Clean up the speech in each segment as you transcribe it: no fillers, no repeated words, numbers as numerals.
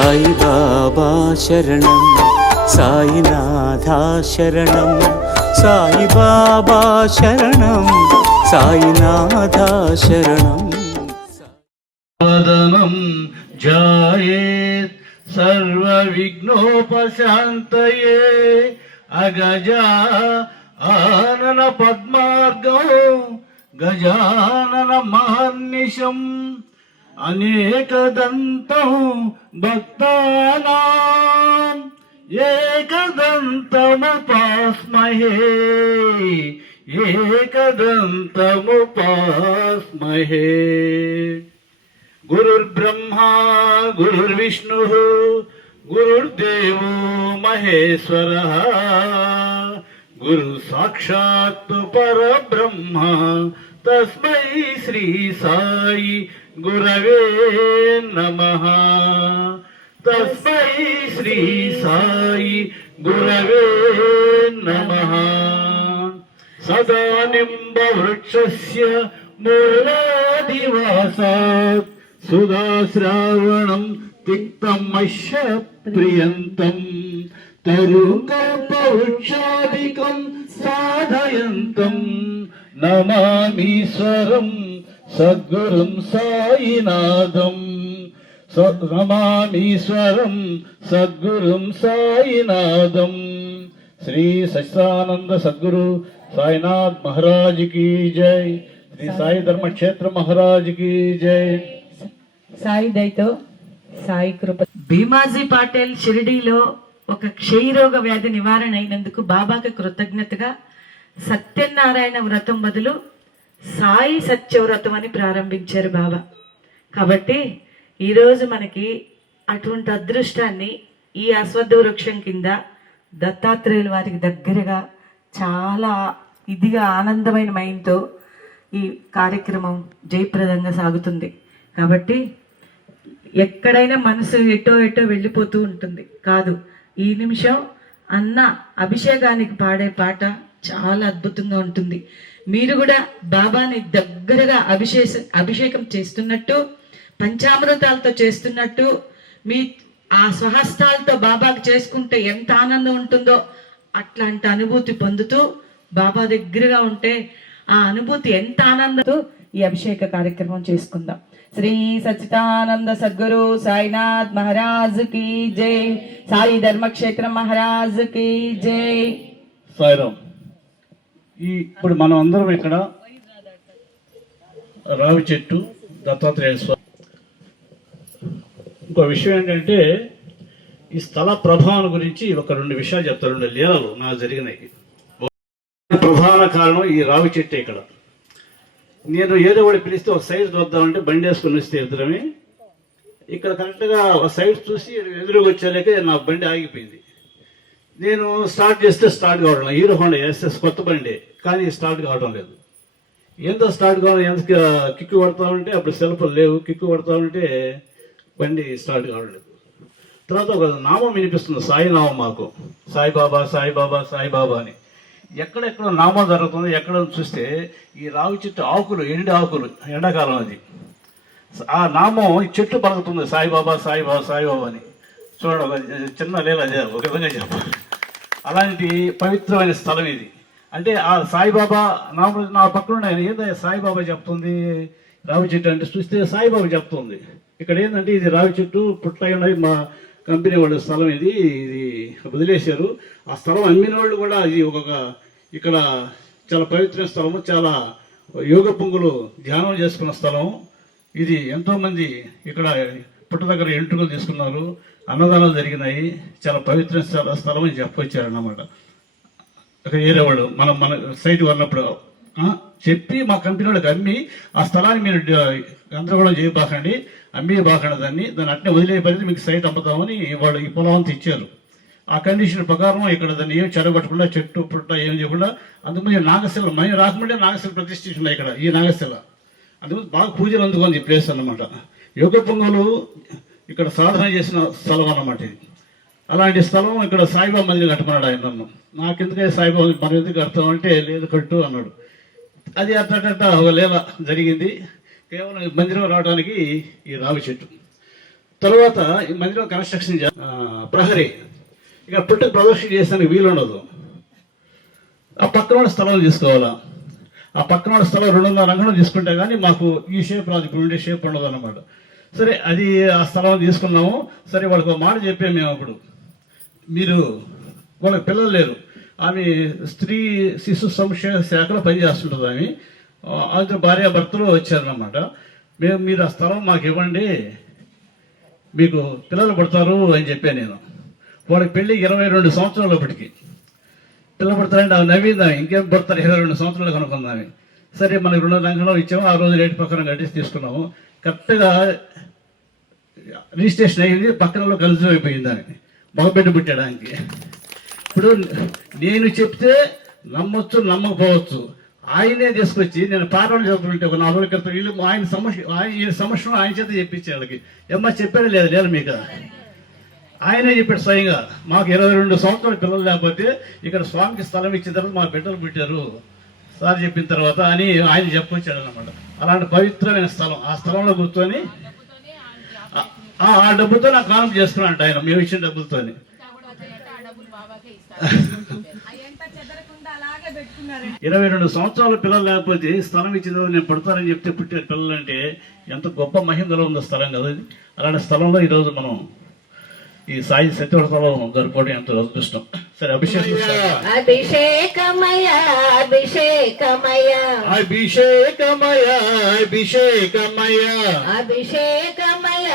సాయి బాబా శరణం, సాయినాథా శరణం, సాయి బాబా శరణం, సాయినాథా శరణం. వదనం జాయేత్ సర్వ విఘ్నోపశాంతయే అగజా ఆనన పద్మార్గం గజానన మహర్నిశం అనేకదంతం భక్తానాం ఏకదంతముపాస్మహే ఏకదంతముపాస్మహే. గురుర్బ్రహ్మా గురుర్విష్ణుః గురుర్దేవో మహేశ్వరః గురు సాక్షాత్ పరబ్రహ్మ తస్మై శ్రీ సాయి గురవే నమః. తస్మై శ్రీ సాయి గురవే నమః. సదా నింబ వృక్షస్య మూలాదివాసాత్ సుధాశ్రావణం తిక్తం అశ్య ప్రియంతం తరుకల్పవృక్షాదికం సాధయంతం నమామీశ్వరం సద్గురుం సాయినాథం. నమామీశ్వరం సద్గురుం సాయినాథం. శ్రీ సచ్చిదానంద సద్గురు సాయినాథ్ మహారాజ్ की जय. శ్రీ సాయి ధర్మక్షేత్ర మహారాజ్ की जय. సాయి దయతో సాయి కృప. భీమాజీ పాటేల్ షిరిడీలో ఒక క్షయరోగ వ్యాధి నివారణ అయినందుకు బాబాకి కృతజ్ఞతగా సత్యనారాయణ వ్రతం బదులు సాయి సత్యవ్రతం అని ప్రారంభించారు బాబా. కాబట్టి ఈరోజు మనకి అటువంటి అదృష్టాన్ని ఈ అశ్వత్థ వృక్షం కింద దత్తాత్రేయుల వారికి దగ్గరగా చాలా ఇదిగా ఆనందమైన మైండ్తో ఈ కార్యక్రమం జయప్రదంగా సాగుతుంది. కాబట్టి ఎక్కడైనా మనసు ఎటో ఎటో వెళ్ళిపోతూ ఉంటుంది కాదు. ఈ నిమిషం అన్న అభిషేకానికి పాడే పాట చాలా అద్భుతంగా ఉంటుంది. మీరు కూడా బాబాని దగ్గరగా అభిషేకం చేస్తున్నట్టు, పంచామృతాలతో చేస్తున్నట్టు, మీ ఆ స్వహస్తాలతో బాబాకు చేసుకుంటే ఎంత ఆనందం ఉంటుందో అట్లాంటి అనుభూతి పొందుతూ బాబా దగ్గరగా ఉంటే ఆ అనుభూతి ఎంత ఆనందంతో ఈ అభిషేక కార్యక్రమం చేసుకుందాం. శ్రీ సచ్చిదానంద సద్గురు సాయినాథ్ మహారాజ్ కి జై. సాయి ధర్మక్షేత్రం మహారాజ్ కి జై. సాయిరామ్. ఇప్పుడు మనం అందరం ఇక్కడ రావి చెట్టు దత్తాత్రేయ స్వామి. ఇంకో విషయం ఏంటంటే ఈ స్థల ప్రభావం గురించి ఒక 2 విషయాలు చెప్తారు. 2 లీలలు నాకు జరిగినాయి. ప్రధాన కారణం ఈ రావి చెట్టు. ఇక్కడ నేను ఏదో ఒకటి పిలిస్తే ఒక సైడ్ చూద్దామంటే బండి వేసుకుని వస్తే ఇద్దరమే ఇక్కడ కరెక్ట్గా ఒక సైడ్ చూసి ఎదురుగా వచ్చేలేక నా బండి ఆగిపోయింది. నేను స్టార్ట్ చేస్తే స్టార్ట్ కావడం లేదు. హీరో హోండా ఎస్ఎస్ కొత్త బండి, కానీ స్టార్ట్ కావడం లేదు. ఎంతో స్టార్ట్ కావడం, ఎంత కిక్కు కొడతామంటే అప్పుడు సెల్ఫ్లు లేవు. కిక్కు కొడతామంటే బండి స్టార్ట్ కావడం లేదు. తర్వాత ఒక నామం వినిపిస్తుంది, సాయినామం. మాకు సాయిబాబా సాయిబాబా సాయిబాబా అని ఎక్కడెక్కడ నామం జరుగుతుంది. ఎక్కడ చూస్తే ఈ రావి చెట్టు ఆకులు, ఎండి ఆకులు, ఎండాకాలం అది, ఆ నామం ఈ చెట్టు పలుకుతుంది సాయిబాబా సాయిబాబా సాయిబాబా అని. చూడండి, ఒక చిన్న లీల ఒక విధంగా చెప్పాలి. అలాంటి పవిత్రమైన స్థలం ఇది. అంటే ఆ సాయిబాబా నామ నా పక్కన ఆయన ఏదో సాయిబాబా చెప్తుంది రావి చెట్టు అంటే చూస్తే సాయిబాబా చెప్తుంది. ఇక్కడ ఏంటంటే ఇది రావి చెట్టు పుట్లై ఉన్నది. మా కంపెనీ వాళ్ళ స్థలం ఇది వదిలేశారు. ఆ స్థలం అమ్మిన వాళ్ళు కూడా ఇది ఇక్కడ చాలా పవిత్ర స్థలము, చాలా యోగ పొంగులు ధ్యానం చేసుకున్న స్థలం ఇది. ఎంతోమంది ఇక్కడ పుట్ట దగ్గర ఎంట్రుకలు తీసుకున్నారు, అన్నదానాలు జరిగినాయి. చాలా పవిత్ర స్థలం అని చెప్పొచ్చారన్నమాట. ఇక్కడ ఏరే వాళ్ళు మన సైట్ ఉన్నప్పుడు చెప్పి మా కంపెనీ వాళ్ళకి అమ్మి ఆ స్థలాన్ని మీరు గందరగోళం చేయబాకండి, అమ్మి బాకండి, దాన్ని అట్నే వదిలే పరిధి మీకు సైట్ అమ్ముతామని వాళ్ళు ఈ పొలం అంతా ఇచ్చారు. ఆ కండిషన్ ప్రకారం ఇక్కడ దాన్ని ఏం చెడగొట్టకుండా, చెట్టు పుట్ట ఏం చేయకుండా, అందుకని నాగశిల మేము రాకముందే నాగశిల ప్రతిష్ఠించున్నాయి ఇక్కడ. ఈ నాగశిల అందుకని బాగా పూజలు అందుకుంది ఈ ప్లేస్ అన్నమాట. యోగ పొంగలు ఇక్కడ సాధన చేసిన స్థలం అన్నమాట ఇది. అలాంటి స్థలం ఇక్కడ సాయిబాబా మందిరం కట్టమన్నాడు ఆయన నన్ను. నాకెందుకే సాయిబాబా మనం ఎందుకు కడతామంటే లేదు కట్టు అన్నాడు. అది అట్ట ఒక లీల జరిగింది. కేవలం మందిరం రావడానికి ఈ రావి చెట్టు. తర్వాత ఈ మందిరం కన్స్ట్రక్షన్ ప్రహరీ ఇక పుట్టుకు ప్రదర్శన చేసానికి వీలు ఉండదు. ఆ పక్కన ఉన్న స్థలం తీసుకోవాలా. ఆ పక్కన ఉన్న స్థలం 2.5 అంగళం తీసుకుంటే కానీ మాకు ఈ షేప్ రాదు, ఇప్పుడు ఉండే షేప్ ఉండదు అన్నమాట. సరే అది ఆ స్థలం తీసుకున్నాము. సరే వాళ్ళకి ఒక మాట చెప్పాము మేము అప్పుడు, మీరు వాళ్ళకి పిల్లలు లేరు, ఆమె స్త్రీ శిశు సంక్షేమ శాఖలో పనిచేస్తుంటుంది ఆమె, అది భార్యాభర్తలు వచ్చారన్నమాట. మీరు ఆ స్థలం మాకు ఇవ్వండి, మీకు పిల్లలు పడతారు అని చెప్పాను నేను. వాళ్ళకి పెళ్ళి 22 సంవత్సరాలప్పటికి పిల్లలు పడతారంటే అవి నవ్వింది ఆమె, ఇంకేం పడతారు 22 సంవత్సరాలు కనుక్కుందామె. సరే మనకి 2 అంగళం ఇచ్చాము, ఆ రోజు రేటు ప్రకారం కట్టేసి తీసుకున్నాము. కరెక్ట్గా రిజిస్ట్రేషన్ అయ్యింది, పక్కనలో కలిసి అయిపోయింది ఆమె, మగబిడ్డ పుట్టడానికి. ఇప్పుడు నేను చెప్తే నమ్మొచ్చు నమ్మకపోవచ్చు, ఆయనే తీసుకొచ్చి నేను పాఠం చదువుతుంటే ఒక 4 రోజుల క్రితం వీళ్ళు ఆయన సమస్యను ఆయన చేత చెప్పించే వాళ్ళకి ఏమ్మా చెప్పాడు లేదు మీకు ఆయనే చెప్పాడు స్వయంగా, మాకు 22 సంవత్సరాల పిల్లలు లేకపోతే ఇక్కడ స్వామికి స్థలం ఇచ్చిన తర్వాత మా బిడ్డలు పుట్టారు సార్ చెప్పిన తర్వాత అని ఆయన చెప్పొచ్చాడు అన్నమాట. అలాంటి పవిత్రమైన స్థలం, ఆ స్థలంలో కూర్చొని ఆ డబ్బుతో నాకు కాలం చేసుకున్నాడు ఆయన, మేము ఇచ్చిన డబ్బులతోని. 22 సంవత్సరాల పిల్లలు లేకపోతే స్థలం ఇచ్చిన నేను పడతానని చెప్తే పుట్టే పిల్లలు అంటే ఎంత గొప్ప మహిమలో ఉందో స్థలం కదా ఇది. అలాంటి స్థలంలో ఈరోజు మనం ఈ సాయి సత్యవర్తలో జరుపుకోవడం ఎంతో అదృష్టం. సరే అభిషేకమయ అభిషేకమయ అభిషేకమయ అభిషేకమయ అభిషేకమయ అభిషేకమయ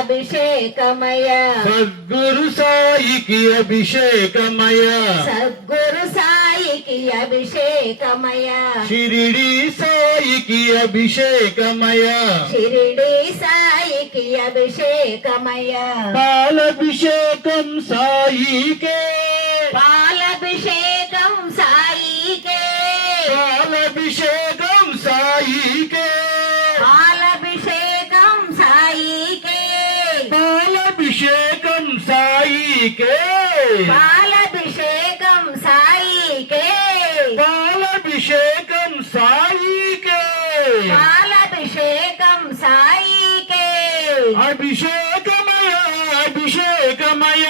అభిషేకమయ సద్గురు సాయికి అభిషేకమయ సద్గురు సాయికి అభిషేకమయ షిరిడి సాయికి అభిషేకమయ షిరిడి సాయికి అభిషేకమయ పాలభిషేకం సాయికే పాలభిషేకం సాయికే పాలభిషేకం సాయికే పాలభిషేకం సాయికే పాలభిషేకం సాయికే పాలభిషేకం సాయికే పాలభిషేకం సాయికే పాలభిషేకం సాయికే అభిషేకమయ అభిషేకమయ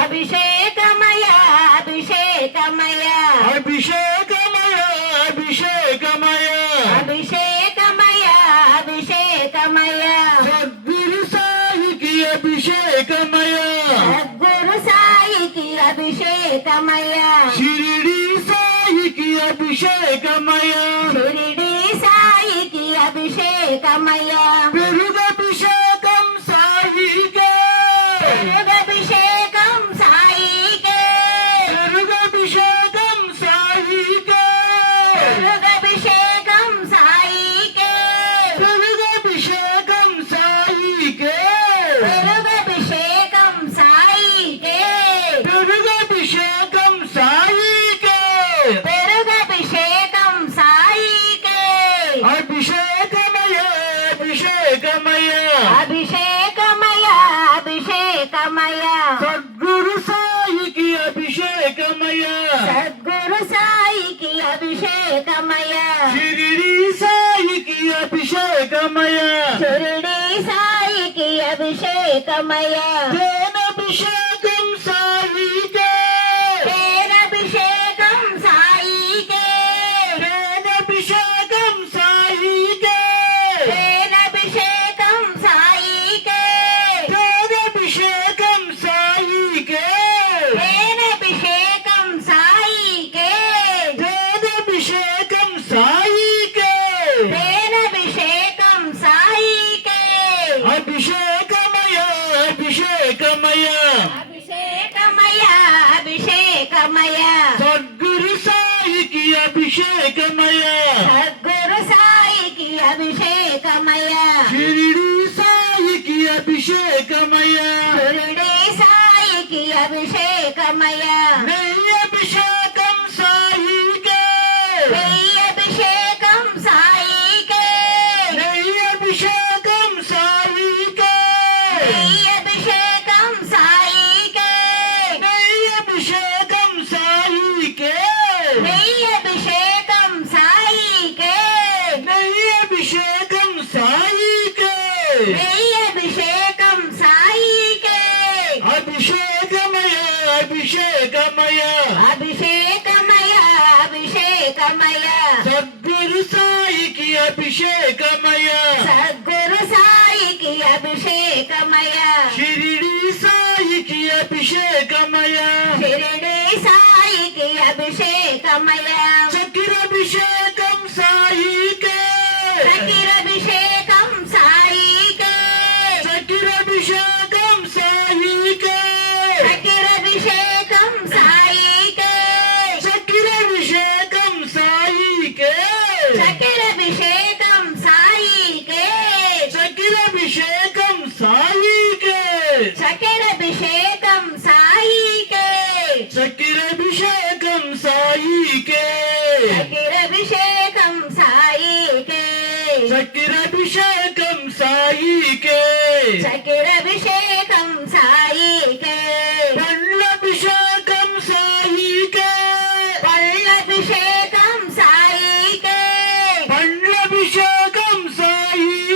అభిషేకమయ అభిషేకమయ అభిషేకమయ అభిషేకమయ అభిషేకమయ అభిషేకమయ సద్గురు సాయికి అభిషేకమయ సద్గురు సాయికి అభిషేకమయ షిరిడి సాయికి అభిషేకమయ షిరిడి సాయికి అభిషేకమయ పెరుగభిషేకం సాయికే పెరుగభిషేకం సాయికే పెరుగభిషేకం సాయికే పెరుగభిషేకం సాయికే పెరుగభిషేకం సాయికే పెరుగభిషేకం సాయికే పెరుగభిషేకం సాయికే పెరుగభిషేకం సాయికే అభిషేకమయ అభిషేకమయ అభిషేకమయ అభిషేకమయ సద్గురు సాయికి అభిషేకమయ సద్గురు సాయికి అభిషేకమయ షిరిడి సాయికి అభిషేకమయ షిరిడి సాయికి అభిషేకమయ తేనభిషేకం సాయికే తేనభిషేకం సాయికే తేనభిషేకం సాయికే తేనభిషేకం సాయికే తేనభిషేకం సాయికే తేనభిషేకం సాయికే తేనభిషేకం సాయికే తేనభిషేకం సాయికే అభిషేకమయ అభిషేకమయ అభిషేకమయ అభిషేకమయ సద్గురు సాయికి అభిషేకమయ సద్గురు సాయికి అభిషేకమయ షిరిడి సాయికి అభిషేకమయ షిరిడి సాయికి అభిషేకమయ నెయ్యభిషేకం సాయికే నెయ్యభిషేకం సాయికే నెయ్యభిషేకం సాయికే నెయ్యభిషేకం సాయికే నెయ్యభిషేకం సాయికే నెయ్యభిషేకం సాయికే నెయ్యభిషేకం సాయికే నెయ్యభిషేకం సాయికే అభిషేకమయ అభిషేకమయ అభిషేకమయ సద్గురు సాయికి అభిషేకమయ సద్గురు సాయికి అభిషేకమయ షిరిడి సాయికి అభిషేకమయ షిరిడి సాయికి అభిషేకమయ చక్రాభిషేకం సాయికే చక్రాభిషేకం సాయికే చక్రాభిషేకం సాయికే చక్రాభిషేకం సాయికే చక్రాభిషేకం సాయికే చక్రాభిషేకం సాయికే చక్రాభిషేకం సాయికే చక్రాభిషేకం సాయికే చక్రాభిషేకం సాయికే చక్రాభిషేకం సాయికే చక్రాభిషేకం సాయికే చక్రాభిషేకం సాయికే పండ్లభిషేకం సాయికే పళ్ళభిషేకం సాయికే పండ్లభిషేకం సాయికే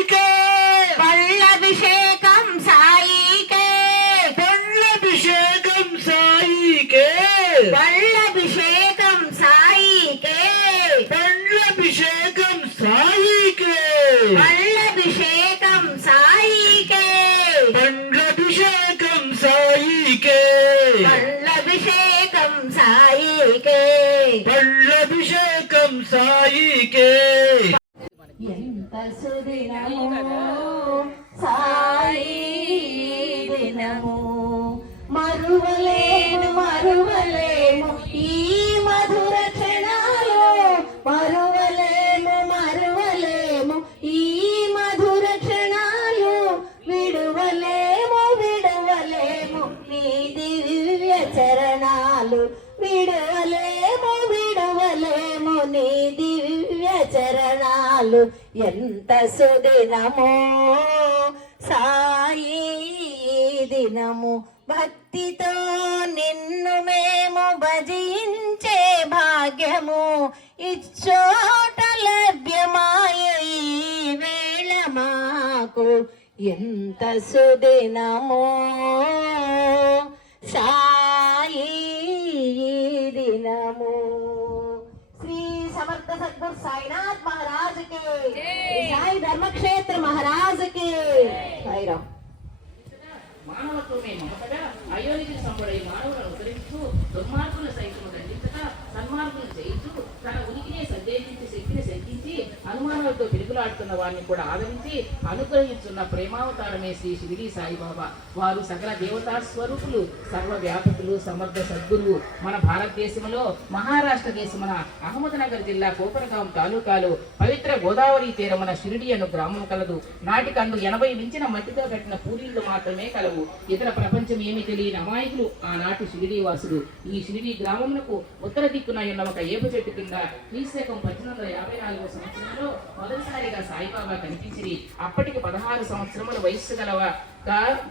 పళ్ళభిషేకం సాయికే పండ్లభిషేకం సాయికే పళ్ళభిషేకం సాయికే పండ్లభిషేకం సాయికే పళ్ళభిషేకం సాయికే పండ్లభిషేకం సాయికే పళ్ళభిషేకం సాయికే పండ్లభిషేకం సాయికే ఎంత సుదినము సాయి దినము మరువలేము మరువలేము ఈ మధుర క్షణాలు మరువలేము మరువలేము ఈ మధుర క్షణాలు విడువలేము విడువలేము నీ దివ్య చరణాలు విడువలేము విడువలేము నీ దివ్య చరణాలు ఎంత సుదినమో సాయి దినము భక్తితో నిన్ను మేము భజించే భాగ్యము ఇచ్చోట లభ్యమాయ ఈ వేళ మాకు ఎంత సుదినమో సాయి దినము శ్రీ సమర్థ సద్గురు సాయినాథ్ महाराज के సాయి ధర్మక్షేత్ర महाराज के సాయిరామ్ మానవత్వమే మమతగా అయోనిజ సంబడై మానవులను ఉద్ధరిస్తూ దుర్మార్గుల సైతం దండించగా సన్మార్గులు జయించు తన ఉనికినే సందేహించి శక్తిని శంకించి అనుమానాలతో పిలుపులాడుతున్న వారిని కూడా ఆదరించి అనుగ్రహించున్న ప్రేమావతారమే శ్రీ షిరిడి సాయిబాబా. వారు సకల దేవతా స్వరూపులు, సర్వవ్యాపకులు, సమర్థ సద్గురువు. మన భారతదేశంలో మహారాష్ట్ర దేశమున అహ్మద్నగర్ జిల్లా కోపరగాం తాలూకాలో పవిత్ర గోదావరి తీరమున షిరిడి అను గ్రామం కలదు. నాటికండు 80 మించిన మట్టితో కట్టిన పూరీళ్లు మాత్రమే కలవు. ఇతర ప్రపంచం ఏమి తెలియని అమాయకులు ఆనాటి షిరిడి వాసులు. ఈ షిరిడి గ్రామమునకు ఉత్తర దిక్కున ఉన్న ఒక ఏపు చెట్టు కింద క్రీస్తకం 1854 సంవత్సరంలో మొదటిసారిగా సాయిబాబా కనిపించింది. అప్పటికి 16 సంవత్సరముల వయస్సు గలవ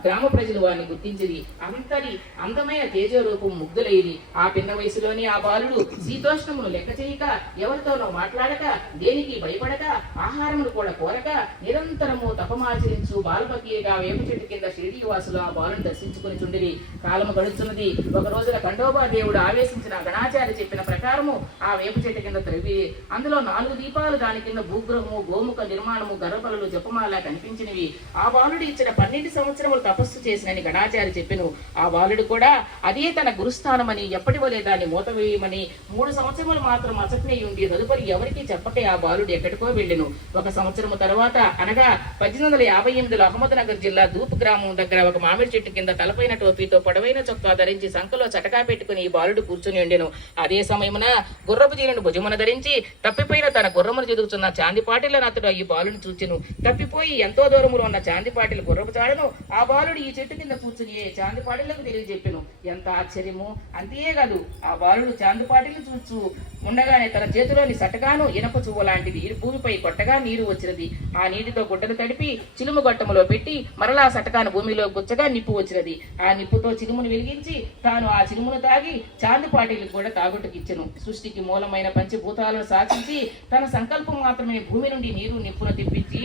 గ్రామ ప్రజలు వారిని గుర్తించింది. అంతటి అందమైన తేజరూపం ముగ్ధులైది. ఆ పిన్న వయసులోనే ఆ బాలుడు శీతోష్ణమును లెక్క చేయక, ఎవరితోనో మాట్లాడక, దేనికి భయపడక, ఆహారమును కూడా కోరక నిరంతరము తపమాచరించు బాలపతిగా వేప చెట్టు కింద షిరిడి వాసులు ఆ బాలుని దర్శించుకుని చుండిరి. కాలము గడుస్తున్నది. ఒక రోజున ఖండోబా దేవుడు ఆవేశించిన గణాచార్య చెప్పిన ప్రకారము ఆ వేప చెట్టు కింద త్రవ్వి అందులో 4 దీపాలు, దాని కింద భూగ్రహము, గోముఖ నిర్మాణము, గర్భలు, జపమాల కనిపించినవి. ఆ బాలుడు ఇచ్చిన 12 సంవత్సరములు తపస్సు చేసినని గణాచార్య చెప్పెను. ఆ బాలుడు కూడా అదే తన గురుస్థానమని, ఎప్పటి వలే దాన్ని మూతవేయమని 3 సంవత్సరములు మాత్రం అచట్నే ఉండి తదుపరి ఎవరికి చెప్పకే ఆ బాలుడు ఎక్కడికో వెళ్ళెను. 1 సంవత్సరము తర్వాత అనగా 1858లో అహ్మద్నగర్ జిల్లా దూప్ గ్రామం దగ్గర ఒక మామిడి చెట్టు కింద తలపైన టోపీతో పొడవైన చొక్కా ధరించి సంకలో చటకా పెట్టుకుని ఈ బాలుడు కూర్చుని ఉండెను. అదే సమయమున గుర్రపు జీలను భుజమున ధరించి తప్పిపోయిన తన గుర్రమును చెదుగుతున్న చాందిపాటిలను అతడు ఈ బాలుని చూచెను. తప్పిపోయి ఎంతో దూరములో ఉన్న చాందిపాటిల గుర్రపు చాడను ఆ బాలుడు ఈ చెట్టు కింద కూర్చుని చాందిపాటిలకు తెలియజెప్పెను. ఎంత ఆశ్చర్యము! అంతేకాదు, ఆ బాలుడు చాందిపాటిని చూచు ఉండగానే తన చేతిలోని సటగాను ఇనప చువ్వ లాంటిది భూమిపై కొట్టగా నీరు వచ్చినది. ఆ నీటితో గుడ్డను తడిపి చిలుము గొట్టములో పెట్టి మరలా సటకాను భూమిలో గుచ్చగా నిప్పు వచ్చినది. ఆ నిప్పుతో చిలుమును వెలిగించి తాను ఆ చిలుమును తాగి చాందిపాటిలకు కూడా తాగుటకిచ్చెను. సృష్టికి మూలమైన పంచభూతాలను సాధించి తన సంకల్పం మాత్రమే భూమి నుండి నీరు నిప్పును తెప్పించి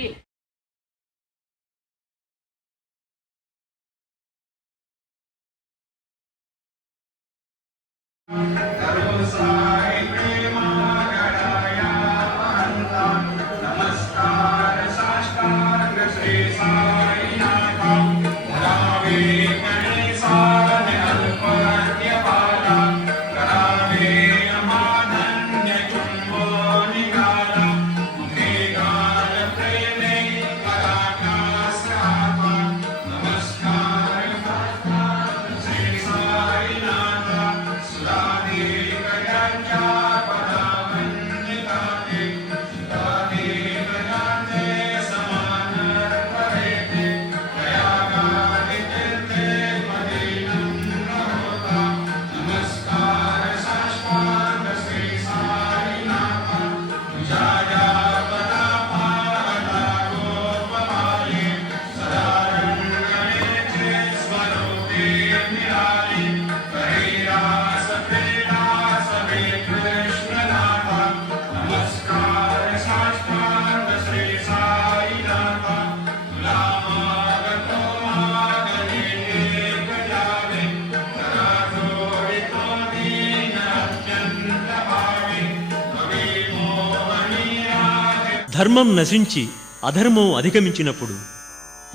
ధర్మం నశించి అధర్మం అధిగమించినప్పుడు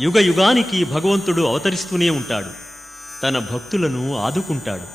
యుగ యుగానికి భగవంతుడు అవతరిస్తూనే ఉంటాడు, తన భక్తులను ఆదుకుంటాడు.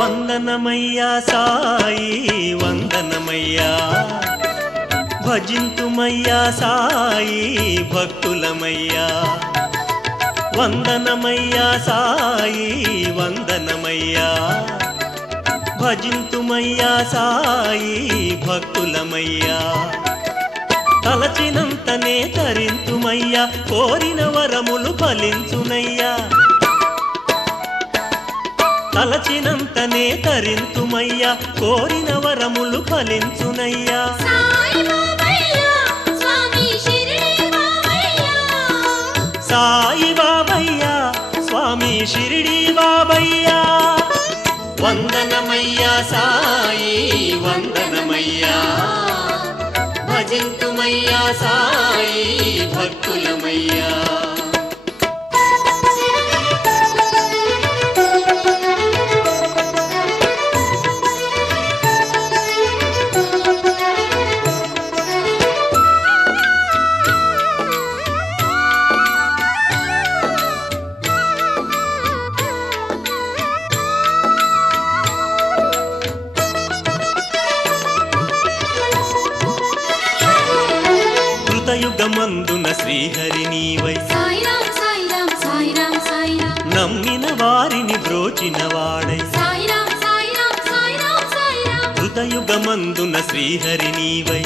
వందనమయ్యా సాయి వందనమయ్యా, భజింతుమయ్యా సాయి భక్తులమయ్యా. వందనమయ్యా సాయి వందనమయ్యా, భజింతుమయ్యా సాయి భక్తులమయ్యా. తలచినంతనే తరింతుమయ్యా, కోరిన వరములు ఫలించునయ్యా. తలచినంతనే తరింతుమయ్యా, కోరిన వరములు ఫలించునయ్యా. సాయి బాబయ్యా స్వామి షిరిడి బాబయ్యా. వందనమయ్యా సాయి వందనమయ్యా, భజింతుమయ్యా సాయి భక్తులమయ్యా. యుగమందున శ్రీహరి నీవై, నమ్మిన వారిని బ్రోచిన వాడై. హృదయుగమందున శ్రీహరి నీవై,